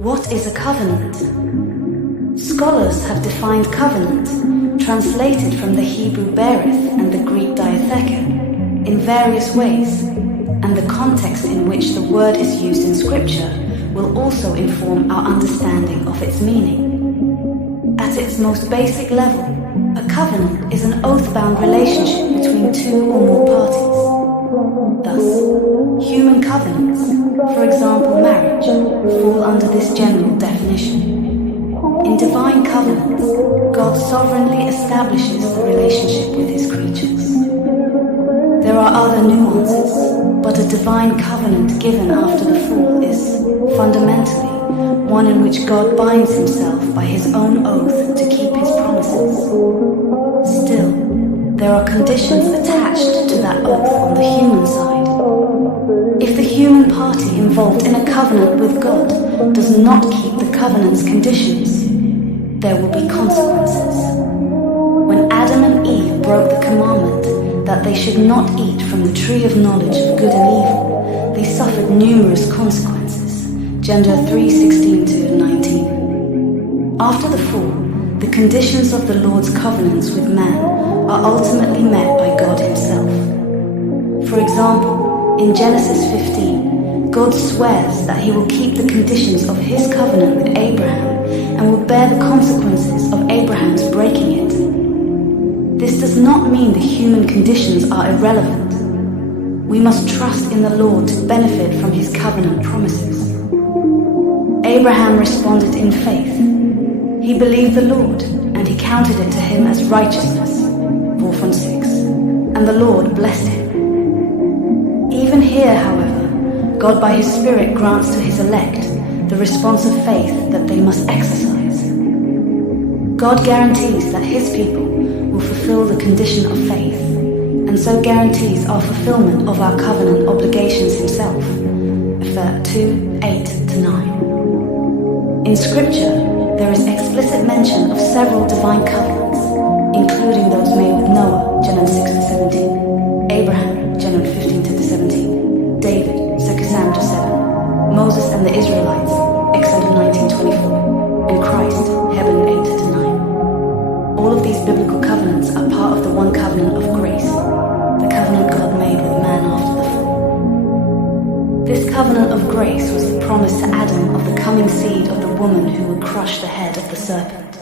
What is a covenant? Scholars have defined covenant, translated from the Hebrew berith and the Greek diatheke, in various ways, and the context in which the word is used in Scripture will also inform our understanding of its meaning. At its most basic level, a covenant is an oath-bound relationship between two or more parties. Thus, human covenants, for example marriage, fall under this general definition. In divine covenants, God sovereignly establishes the relationship with his creatures. There are other nuances, but a divine covenant given after the fall is, fundamentally, one in which God binds himself by his own oath to keep his promises. Still, there are conditions attached to that oath on the human side. If the human party involved in a covenant with God does not keep the covenant's conditions, there will be consequences. When Adam and Eve broke the commandment that they should not eat from the tree of knowledge of good and evil, they suffered numerous consequences. Genesis 3:16-19. After the fall, the conditions of the Lord's covenants with man are ultimately met by God himself. For example, in Genesis 15, God swears that he will keep the conditions of his covenant with Abraham and will bear the consequences of Abraham's breaking it. This does not mean the human conditions are irrelevant. We must trust in the Lord to benefit from his covenant promises. Abraham responded in faith. He believed the Lord, and he counted it to him as righteousness. 4:6. And the Lord blessed him. Even here, however, God by his Spirit grants to his elect the response of faith that they must exercise. God guarantees that his people will fulfill the condition of faith, and so guarantees our fulfillment of our covenant obligations himself. Eph. 2:8-9. In Scripture, there is explicit mention of several divine covenants, including those made with Noah, Genesis 6-17, Abraham, Genesis 15-17, David, 2 Samuel 7, Moses and the Israelites, Exodus 19:24, and Christ, Hebrews 8-9. All of these biblical covenants are part of the one covenant of grace, the covenant God made with man after the fall. This covenant of grace was the promise to Adam of the coming seed of the woman who would crush the head of the serpent.